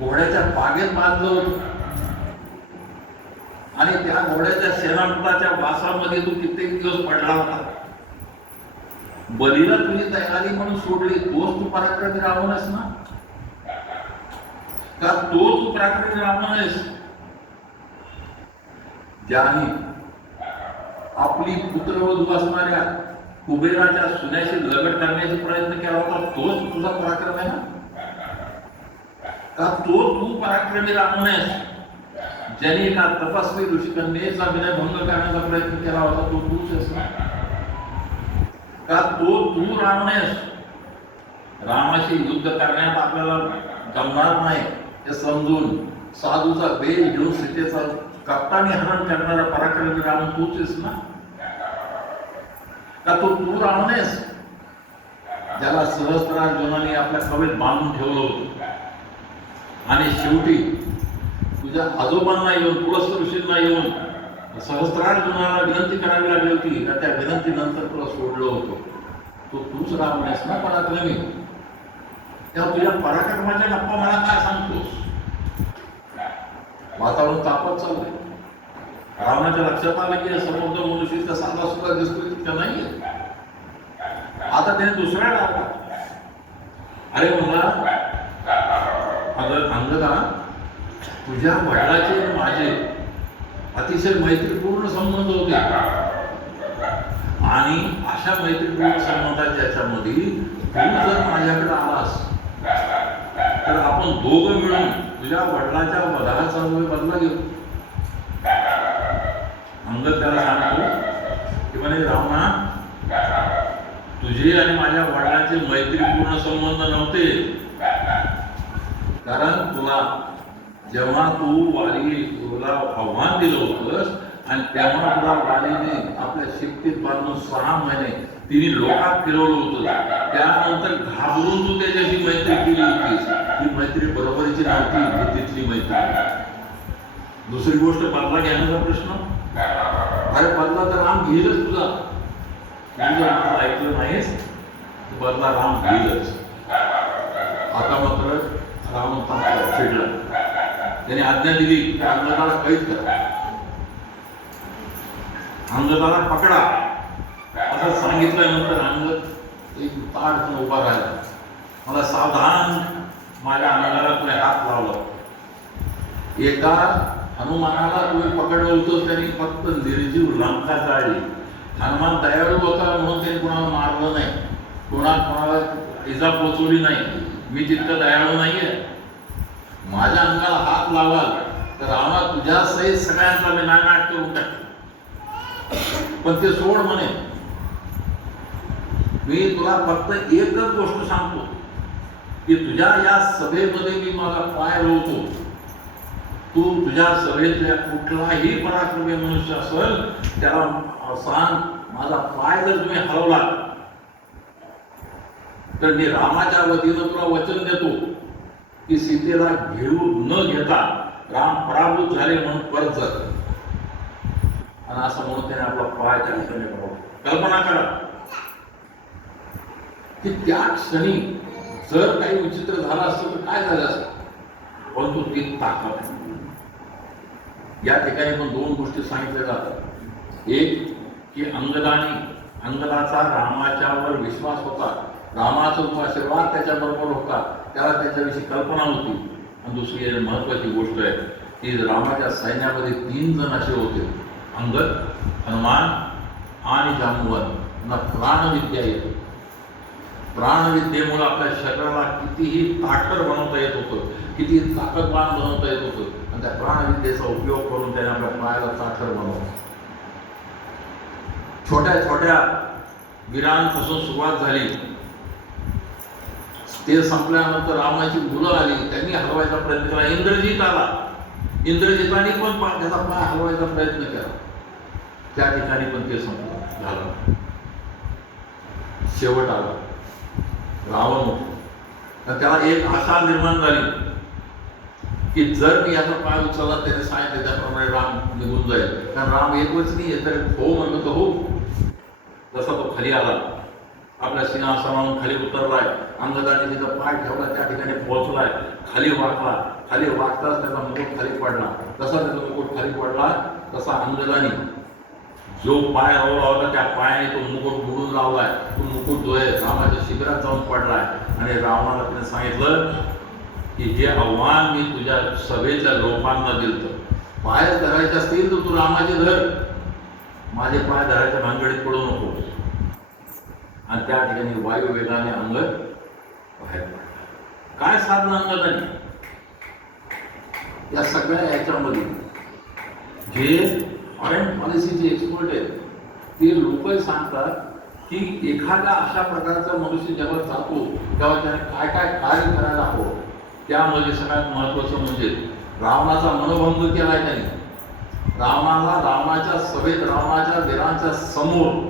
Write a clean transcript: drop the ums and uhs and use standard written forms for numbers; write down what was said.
घोड्याच्या बागेत बांधलं होतं आणि त्या घोड्याच्या सेनापताच्या वासामध्ये तू कित्येक दिवस पडला होता. बलीला तुझी तयारी म्हणून सोडली. तोच तू पराक्रमी रावण आहेस ना? का तो तू पराक्रमी रावण आहेस ज्याने आपली पुत्रवधू असणाऱ्या कुबेराच्या सुन्याशी लग्न करण्याचा प्रयत्न केला होता? तोच तुझा पराक्रम आहे ना? का तो तू पराक्रमी रावण आहेस ज्याने एका तपस्वी ऋषिकन्येचा विनयभंग करण्याचा प्रयत्न केला होता? तो तूच आहेस ना? का तो तू रावण आहेस? रामाशी युद्ध करण्यात आपल्याला जमणार नाही हे समजून साधूचा बेल घेऊन सीतेचा कप्तानी हरण करणारा पराक्रमी रावण तूच आहेस ना? का तो तू रावण आहेस ज्याला सहस्त्रार्जुनाने आपल्या कवेत बांधून ठेवलं होतं आणि शेवटी तुझ्या आजोबांना येऊन पुलस्त ऋषींना येऊन सहस्त्रार्जुनाला विनंती करावी लागली होती का त्या विनंतीनंतर तुला सोडलं होतं? तो तूच रावण आहेस ना पराक्रमी? तेव्हा तुझ्या पराक्रमाच्या गप्पा मला काय सांगतोस? वातावरण तापत चाललंय. रावणाच्या लक्षात आलं की समोर मनुष्य साधा सुद्धा दिसतो तितका नाहीये. आता त्याने दुसऱ्या लावला. अरे मला अंगदा, तुझ्या वडिलाचे माझे अतिशय मैत्रीपूर्ण संबंध होते आणि अशा मैत्रीपूर्ण संबंधाच्या याच्यामध्ये तू जर माझ्याकडे आलास तर आपण दोघं मिळून तुझ्या वडिलाच्या वधाचा बदला घेऊ. अंगद त्याला सांगतो की म्हणे रावणा, तुझे आणि माझ्या वडिलांचे मैत्रीपूर्ण संबंध नव्हते. कारण जेव्हा तुला आव्हान दिलं होतंस आणि तेव्हा तुला वालीने आपल्या शिफ्टीत बांधून 6 महिने तिने लोकात फिरवलं होतं. त्यानंतर घाबरून तू त्याच्याशी मैत्री केली होतीस. ती मैत्री बरोबरीची नव्हती, तिथली मैत्री. दुसरी गोष्ट बदला घेण्याचा प्रश्न. अरे बदला तर राम घेईलच तुझा. तू जर मला ऐकलं नाहीस बदला राम घेईलच. आता मात्र राम फिरला. त्याने आज्ञा दिली की अंगदाला कैद करा, अंगदाला पकडा. असं सांगितल्यानंतर अंगद एक ताडपण उभा राहिला. मला सावधान माझ्या अंगाला तुला हात लावला. एका हनुमानाला तुम्ही पकडलं होतं, त्यांनी फक्त निर्जीव लंका जाळली. हनुमान दयाळू होता म्हणून त्यांनी कोणाला मारलं नाही, कोणाला इजा पोचवली नाही. मी तितकं दयाळू नाहीये. माझ्या अंगाला हात लावाल तर रामा तुझ्या सहित सगळ्यांचा मी नायनाट करून टाक. पण ते सोड म्हणे. मी तुला फक्त एकच गोष्ट सांगतो की तुझ्या या सभेमध्ये मी माझा पाय रोवतो. तू तुझ्या सभेतल्या कुठलाही पराक्रमी मनुष्य असेल त्याला सांग, माझा पाय जर तुम्ही हलवला तर मी रामाच्या वतीनं तुला वचन देतो की सीतेला घेऊन न घेता राम पराभूत झाले म्हणून परत जात. आणि असं म्हणून त्याने आपला पाय त्या ठिकाणी पडवला. कल्पना करा की त्या क्षणी जर काही विचित्र झालं असतं तर काय झालं असतं. परंतु ती ताकद आहे. या ठिकाणी पण 2 गोष्टी सांगितल्या जातात. एक की अंगदाचा रामाच्यावर विश्वास होता, रामाचा जो आशीर्वाद त्याच्याबरोबर होता, त्याला त्याच्याविषयी कल्पना होती. आणि दुसरी महत्वाची गोष्ट आहे की रामाच्या सैन्यामध्ये 3 जण असे होते, अंगद, हनुमान आणि जांबुवन. प्राणविद्या येते. प्राणविद्येमुळे आपल्या शरीराला कितीही ताकद बनवता येत होतं, किती ताकदवान बनवता येत होतं. आणि त्या प्राणविद्येचा उपयोग करून त्याने आपल्या पायाला ताकद बनवलं. छोट्या छोट्या वीरांपासून सुरुवात झाली. ते संपल्यानंतर रामाची मुलं आली, त्यांनी हलवायचा प्रयत्न केला. इंद्रजित आला, इंद्रजिताने पण त्याचा पाय हलवायचा प्रयत्न केला. त्या ठिकाणी पण ते संपलं झालं. शेवट आला रावण. तर त्याला एक आशा निर्माण झाली की जर मी याचा पाय उचलला त्याने सांगितलं त्याप्रमाणे राम निघून जाईल. कारण राम एकच नाही तर हो म्हणलं तर हो. जसा तो खाली आला आपल्या सिंहासनावरून खाली उतरलाय, अंगदाने तिथं पाय ठेवला, त्या ठिकाणी पोहोचलाय, खाली वाकताच त्याचा मुकुट खाली पडला. कसा त्याचा मुकुट खाली पडला, तसा अंगदाने जो पाय रोवला होता त्या पायाने तो मुकुट मोडून लावलाय. तो मुकुट जो आहे रामाच्या शिबिरात जाऊन पडलाय आणि रावणाला त्याने सांगितलं की हे आव्हान मी तुझ्या सभेच्या लोकांना दिलं, पाय धरायचे असतील तर तू रामाचे धर, माझे पाय धरायच्या भानगडीत पडू नको. आणि त्या ठिकाणी वायू वेगाने अंगद बाहेर पडला. काय साधनं अंगदाने या सगळ्या याच्यामध्ये जे फॉरेन पॉलिसीचे एक्सपर्ट आहेत ते लोक सांगतात की एखादा अशा प्रकारचा मनुष्य जेव्हा जातो तेव्हा त्याने काय काय कार्य करायला हवं. त्यामध्ये सगळ्यात महत्वाचं म्हणजे रावणाचा मनोभंग केलाय त्याने. रावणाला रामाच्या सभेत, रावणाच्या वीरांच्या समोर